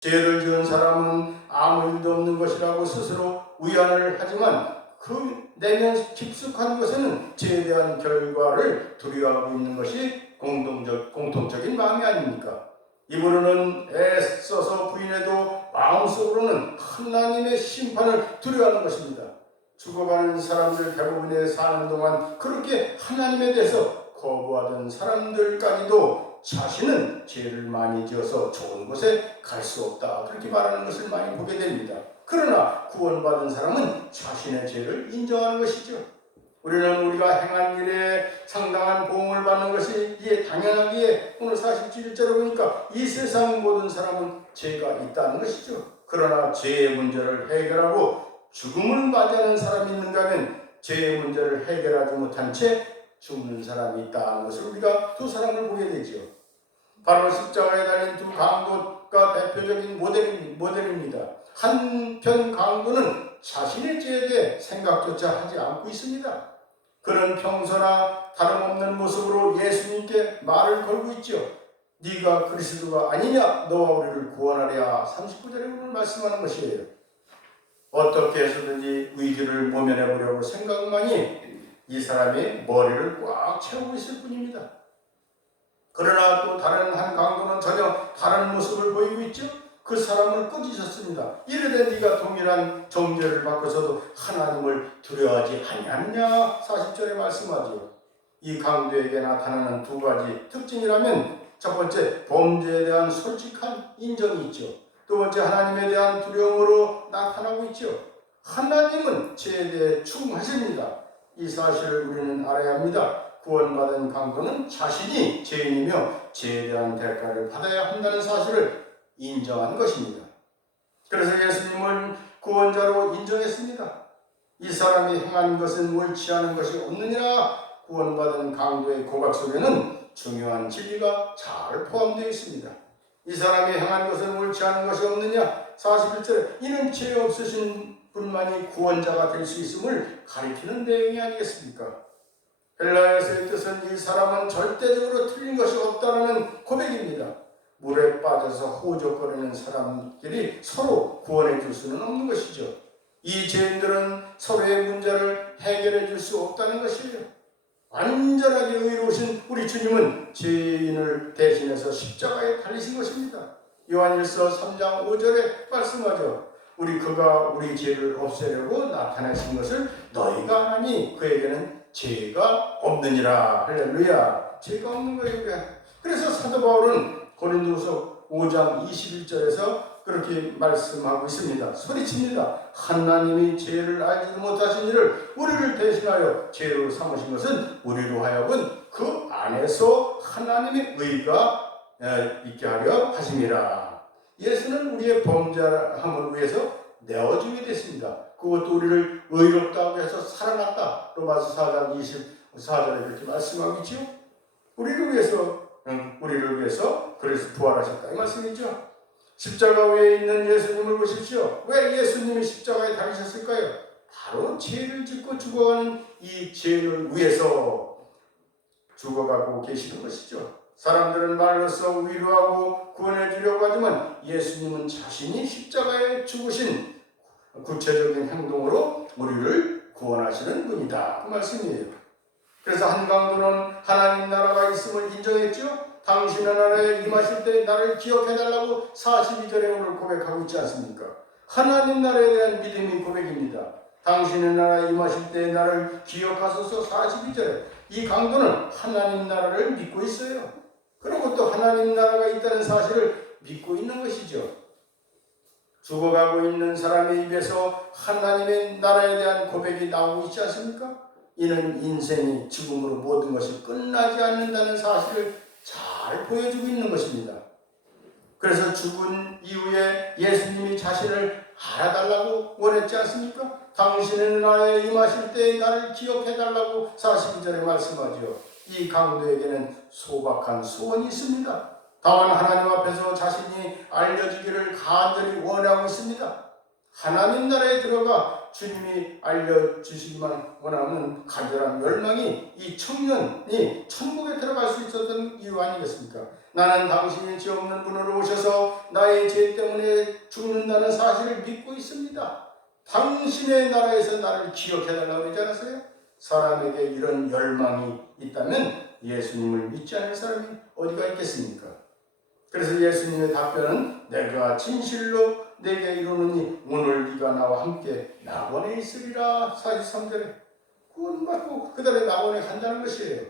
죄를 지은 사람은 아무 일도 없는 것이라고 스스로 위안을 하지만 그 내면 깊숙한 것에는 죄에 대한 결과를 두려워하고 있는 것이 공통적인 마음이 아닙니까? 입으로는 애써서 부인해도 마음속으로는 하나님의 심판을 두려워하는 것입니다. 죽어가는 사람들 대부분의 사는 동안 그렇게 하나님에 대해서 거부하던 사람들까지도 자신은 죄를 많이 지어서 좋은 곳에 갈 수 없다, 그렇게 말하는 것을 많이 보게 됩니다. 그러나 구원받은 사람은 자신의 죄를 인정하는 것이죠. 우리는 우리가 행한 일에 상당한 보응을 받는 것이 이에 당연하기에 오늘 47절에 보니까 이 세상 모든 사람은 죄가 있다는 것이죠. 그러나 죄의 문제를 해결하고 죽음을 맞이하는 사람이 있는가 하면 죄의 문제를 해결하지 못한 채 죽는 사람이 있다는 것을 우리가 두 사람을 보게 되죠. 바로 십자가에 달린 두 강도가 대표적인 모델입니다. 한편 강도는 자신의 죄에 대해 생각조차 하지 않고 있습니다. 그는 평소나 다름없는 모습으로 예수님께 말을 걸고 있죠. 네가 그리스도가 아니냐, 너와 우리를 구원하랴. 39절에 오늘 말씀하는 것이에요. 어떻게 해서든지 의지를 모면해보려고 생각만이 이 사람의 머리를 꽉 채우고 있을 뿐입니다. 그러나 또 다른 한 강도는 전혀 다른 모습을 보이고 있죠. 그 사람을 꾸짖었습니다. 이르되 네가 동일한 정죄를 받고서도 하나님을 두려워하지 아니하느냐. 40절에 말씀하지요. 이 강도에게 나타나는 두 가지 특징이라면, 첫 번째, 범죄에 대한 솔직한 인정이 있죠. 두 번째, 하나님에 대한 두려움으로 나타나고 있죠. 하나님은 죄에 대해 충하십니다. 이 사실을 우리는 알아야 합니다. 구원받은 강도는 자신이 죄인이며 죄에 대한 대가를 받아야 한다는 사실을 인정한 것입니다. 그래서 예수님을 구원자로 인정했습니다. 이 사람이 행한 것은 옳지 않은 것이 없느냐. 구원받은 강도의 고백 속에는 중요한 진리가 잘 포함되어 있습니다. 이 사람이 행한 것은 옳지 않은 것이 없느냐. 41절에 이는 죄 없으신 분만이 구원자가 될 수 있음을 가리키는 내용이 아니겠습니까? 헬라에서의 뜻은 이 사람은 절대적으로 틀린 것이 없다는 고백입니다. 물에 빠져서 호적거리는 사람끼리 서로 구원해 줄 수는 없는 것이죠. 이 죄인들은 서로의 문제를 해결해 줄 수 없다는 것이에요. 완전하게 의로우신 우리 주님은 죄인을 대신해서 십자가에 달리신 것입니다. 요한일서 3장 5절에 말씀하죠. 그가 우리 죄를 없애려고 나타내신 것을 너희가 아니 그에게는 죄가 없느니라. 할렐루야. 죄가 없는 거예요. 그래서 사도 바울은 고린도후서 5장 21절에서 그렇게 말씀하고 있습니다. 소리칩니다. 하나님이 죄를 알지도 못하신 이를 우리를 대신하여 죄로 삼으신 것은 우리로 하여금 그 안에서 하나님의 의가 있게 하려 하심이라. 예수는 우리의 범죄함을 위해서 내어주게 됐습니다. 그것도 우리를 의롭다고 해서 살아났다. 로마서 4장 24절에 그렇게 말씀하고 있죠. 우리를 위해서 그래서 부활하셨다 이 말씀이죠. 십자가 위에 있는 예수님을 보십시오. 왜 예수님이 십자가에 달리셨을까요? 바로 죄를 짓고 죽어가는 이 죄를 위해서 죽어가고 계시는 것이죠. 사람들은 말로써 위로하고 구원해 주려고 하지만 예수님은 자신이 십자가에 죽으신 구체적인 행동으로 우리를 구원하시는 분이다. 그 말씀이에요. 그래서 한 강도는 하나님 나라가 있음을 인정했죠. 당신의 나라에 임하실 때 나를 기억해달라고 42절에 오늘 고백하고 있지 않습니까? 하나님 나라에 대한 믿음이 고백입니다. 당신의 나라에 임하실 때 나를 기억하소서. 42절에 이 강도는 하나님 나라를 믿고 있어요. 그리고 또 하나님 나라가 있다는 사실을 믿고 있는 것이죠. 죽어가고 있는 사람의 입에서 하나님의 나라에 대한 고백이 나오고 있지 않습니까? 이는 인생이 죽음으로 모든 것이 끝나지 않는다는 사실을 잘 보여주고 있는 것입니다. 그래서 죽은 이후에 예수님이 자신을 알아달라고 원했지 않습니까? 당신의 나라에 임하실 때 나를 기억해달라고 42절에 말씀하죠. 이 강도에게는 소박한 소원이 있습니다. 다만 하나님 앞에서 자신이 알려지기를 간절히 원하고 있습니다. 하나님 나라에 들어가 주님이 알려주시기만 원하는 간절한 열망이 이 청년이 천국에 들어갈 수 있었던 이유 아니겠습니까? 나는 당신이 죄 없는 분으로 오셔서 나의 죄 때문에 죽는다는 사실을 믿고 있습니다. 당신의 나라에서 나를 기억해달라고 그러지 않았어요? 사람에게 이런 열망이 있다면 예수님을 믿지 않을 사람이 어디가 있겠습니까? 그래서 예수님의 답변은 내가 진실로 내게 이르노니 오늘 네가 나와 함께 낙원에 있으리라. 43절에 구원받고 그 다음에 낙원에 간다는 것이에요.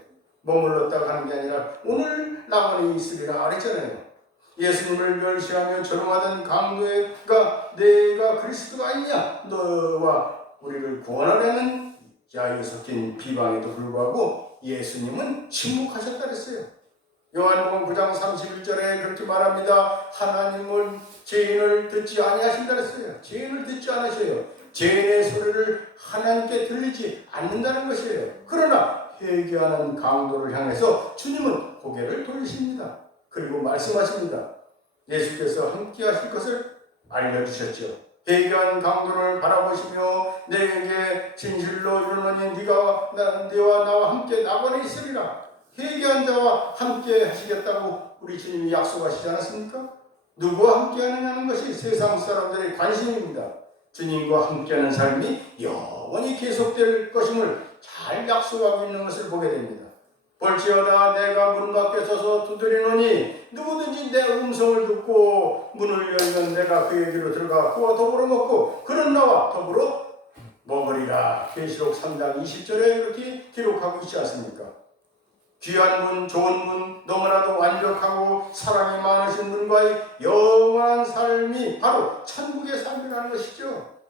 머물렀다가 가는 게 아니라 오늘 낙원에 있으리라 그랬잖아요. 예수님을 멸시하며 조롱하던 강도가 내가 그리스도가 아니냐, 너와 우리를 구원하려는 야유 섞인 비방에도 불구하고 예수님은 침묵하셨다 그랬어요. 요한복음 9장 31절에 그렇게 말합니다. 하나님은 죄인을 듣지 아니하신다 그랬어요. 죄인을 듣지 않으셔요. 죄인의 소리를 하나님께 들리지 않는다는 것이에요. 그러나 회개하는 강도를 향해서 주님은 고개를 돌리십니다. 그리고 말씀하십니다. 예수께서 함께 하실 것을 알려주셨죠. 회개한 강도를 바라보시며 내게 진실로 이르노니 네가 네와 나와 함께 낙원에 있으리라. 회개한 자와 함께 하시겠다고 우리 주님이 약속하시지 않았습니까? 누구와 함께 하느냐는 것이 세상 사람들의 관심입니다. 주님과 함께하는 삶이 영원히 계속될 것임을 잘 약속하고 있는 것을 보게 됩니다. 볼지어다 내가 문 밖에 서서 두드리노니 누구든지 내 음성을 듣고 문을 열면 내가 그에게로 들어가 그와 더불어 먹고 그는 나와 더불어 먹으리라. 계시록 3장 20절에 그렇게 기록하고 있지 않습니까? 귀한 분, 좋은 분, 너무나도 완벽하고 사랑이 많으신 분과의 영원한 삶이 바로 천국의 삶이라는 것이죠.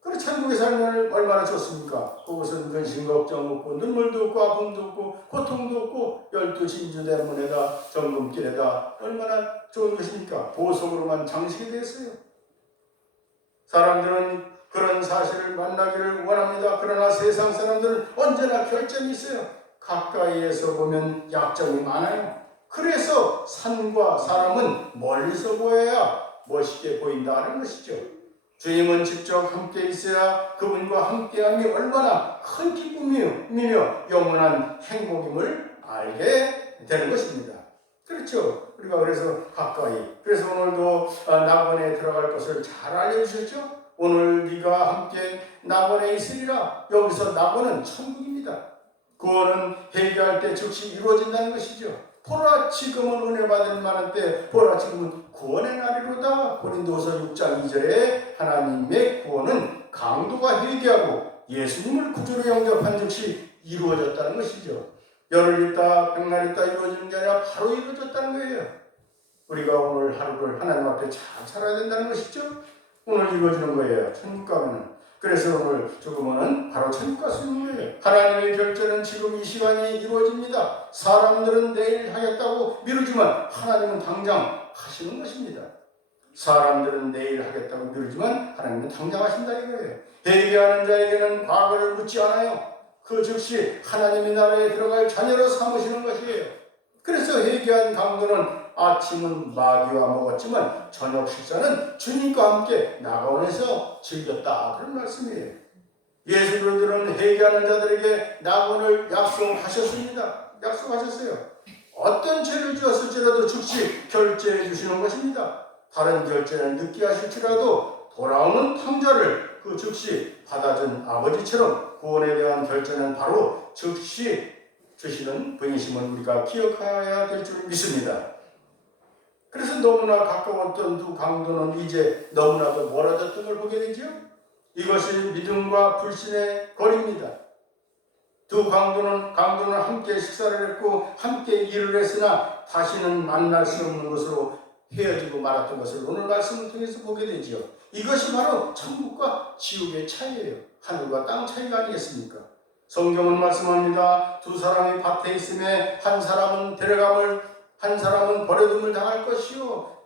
그래 천국의 삶은 얼마나 좋습니까? 그것은 근심 걱정 없고 눈물도 없고 아픔도 없고 고통도 없고 12진주 대문에다 정금길에다 얼마나 좋은 것입니까? 보석으로만 장식이 됐어요. 사람들은 그런 사실을 만나기를 원합니다. 그러나 세상 사람들은 언제나 결점이 있어요. 가까이에서 보면 약점이 많아요. 그래서 산과 사람은 멀리서 보여야 멋있게 보인다는 것이죠. 주님은 직접 함께 있어야 그분과 함께함이 얼마나 큰 기쁨이며 영원한 행복임을 알게 되는 것입니다. 그렇죠. 우리가 그래서 가까이, 그래서 오늘도 낙원에 들어갈 것을 잘 알려주셨죠. 오늘 네가 함께 낙원에 있으리라. 여기서 낙원은 천국입니다. 구원은 회개할 때 즉시 이루어진다는 것이죠. 보라 지금은 은혜 받을 만한 때 보라 지금은 구원의 날이로다. 고린도서 6장 2절에 하나님의 구원은 강도가 회개하고 예수님을 구주로 영접한 즉시 이루어졌다는 것이죠. 열흘 있다 백날 있다 이루어지는 게 아니라 바로 이루어졌다는 거예요. 우리가 오늘 하루를 하나님 앞에 잘 살아야 된다는 것이죠. 오늘 이루어지는 거예요. 천국 가면은. 그래서 오늘 죽으면 바로 천국 갈 수 있는 거예요. 하나님의 결정은 지금 이 시간이 이루어집니다. 사람들은 내일 하겠다고 미루지만 하나님은 당장 하시는 것입니다. 사람들은 내일 하겠다고 미루지만 하나님은 당장 하신다 이거예요. 회개하는 자에게는 과거를 묻지 않아요. 그 즉시 하나님의 나라에 들어갈 자녀로 삼으시는 것이에요. 그래서 회개한 강도는 아침은 마귀와 먹었지만 저녁 식사는 주님과 함께 낙원에서 즐겼다. 그런 말씀이에요. 예수님들은 회개하는 자들에게 낙원을 약속하셨습니다. 약속하셨어요. 어떤 죄를 지었을지라도 즉시 결제해 주시는 것입니다. 다른 결제는 늦게 하실지라도 돌아오는 탕자를 그 즉시 받아준 아버지처럼 구원에 대한 결제는 바로 즉시 주시는 분이심을 우리가 기억해야 될 줄 믿습니다. 그래서 너무나 가까웠던 두 강도는 이제 너무나도 멀어졌던 걸 보게 되죠. 이것이 믿음과 불신의 거리입니다. 두 강도는 함께 식사를 했고 함께 일을 했으나 다시는 만날 수 없는 것으로 헤어지고 말았던 것을 오늘 말씀을 통해서 보게 되죠. 이것이 바로 천국과 지옥의 차이예요. 하늘과 땅 차이가 아니겠습니까? 성경은 말씀합니다. 두 사람이 밭에 있음에 한 사람은 데려감을 한 사람은 버려둠을 당할 것이요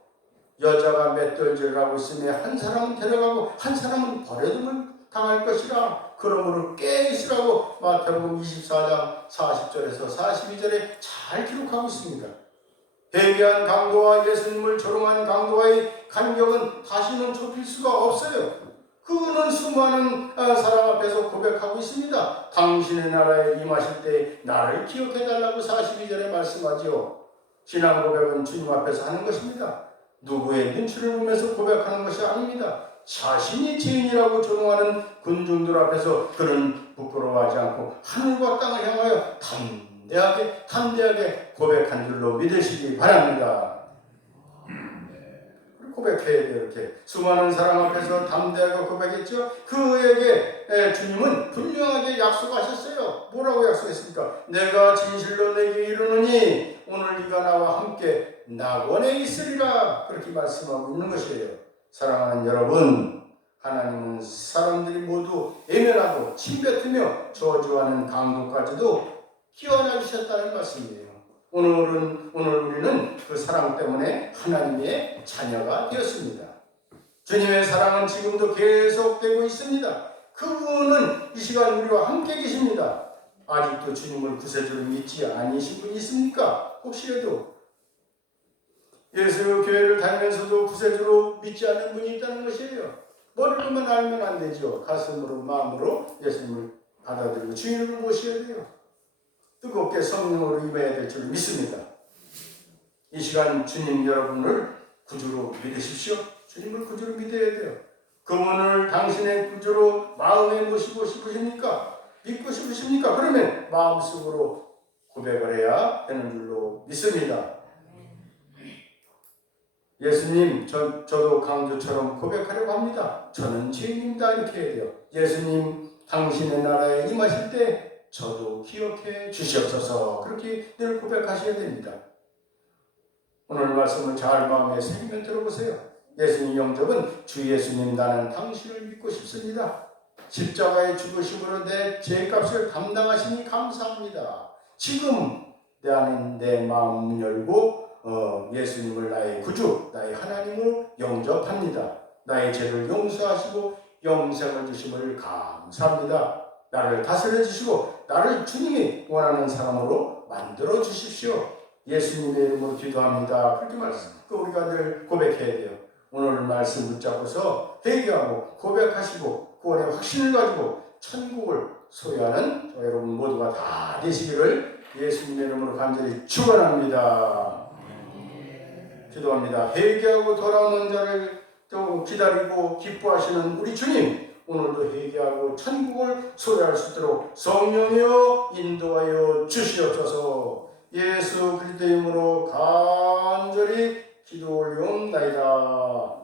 여자가 맷돌질을 하고 있으며 한 사람은 데려가고 한 사람은 버려둠을 당할 것이라. 그러므로 깨있으라고 마태복음 24장 40절에서 42절에 잘 기록하고 있습니다. 회개한 강도와 예수님을 조롱한 강도와의 간격은 다시는 좁힐 수가 없어요. 그는 수많은 사람 앞에서 고백하고 있습니다. 당신의 나라에 임하실 때 나를 기억해달라고 42절에 말씀하지요. 신앙 고백은 주님 앞에서 하는 것입니다. 누구의 눈치를 보면서 고백하는 것이 아닙니다. 자신이 죄인이라고 조롱하는 군중들 앞에서 그는 부끄러워하지 않고 하늘과 땅을 향하여 담대하게 고백한 줄로 믿으시기 바랍니다. 고백해야 돼요. 이렇게 수많은 사람 앞에서 담대하게 고백했죠. 그에게 주님은 분명하게 약속하셨어요. 뭐라고 약속했습니까? 내가 진실로 내게 이르노니 오늘 네가 나와 함께 낙원에 있으리라. 그렇게 말씀하고 있는 것이에요. 사랑하는 여러분, 하나님은 사람들이 모두 애면하고 침뱉으며 저주하는 강도까지도 기원해 주셨다는 말씀이에요. 오늘 우리는 그 사랑 때문에 하나님의 자녀가 되었습니다. 주님의 사랑은 지금도 계속되고 있습니다. 그분은 이 시간 우리와 함께 계십니다. 아직도 주님을 구세주로 믿지 아니신 분이 있습니까? 혹시라도 예수 교회를 다니면서도 구세주로 믿지 않는 분이 있다는 것이에요. 머리로만 알면 안 되죠. 가슴으로 마음으로 예수님을 받아들이고 주인을 모셔야 돼요. 뜨겁게 성령으로 임해야 될 줄 믿습니다. 이 시간 주님 여러분을 구주로 믿으십시오. 주님을 구주로 믿어야 돼요. 그분을 당신의 구주로 마음에 모시고 싶으십니까? 믿고 싶으십니까? 그러면 마음속으로 고백을 해야 되는 줄로 믿습니다. 예수님, 저도 강조처럼 고백하려고 합니다. 저는 죄인입니다. 이렇게 해야 돼요. 예수님, 당신의 나라에 임하실 때 저도 기억해 주시옵소서. 그렇게 늘 고백하셔야 됩니다. 오늘 말씀을 잘 마음에 새기면 들어보세요. 예수님 영접은 주 예수님 나는 당신을 믿고 싶습니다. 십자가의 죽으심으로 내 죄값을 감당하시니 감사합니다. 지금 내 안에 내 마음 열고 예수님을 나의 구주, 나의 하나님으로 영접합니다. 나의 죄를 용서하시고 영생을 주심을 감사합니다. 나를 다스려 주시고 나를 주님이 원하는 사람으로 만들어 주십시오. 예수님의 이름으로 기도합니다. 그렇게 우리가 늘 고백해야 돼요. 오늘 말씀 붙잡고서 회개하고 고백하시고 구원의 확신을 가지고 천국을 소유하는 여러분 모두가 다 되시기를 예수님의 이름으로 간절히 축원합니다. 기도합니다. 회개하고 돌아오는 자를 또 기다리고 기뻐하시는 우리 주님, 오늘도 회개하고 천국을 소유할 수 있도록 성령이여 인도하여 주시옵소서. 예수 그리스도의 이름으로 간절히 기도 올리옵나이다.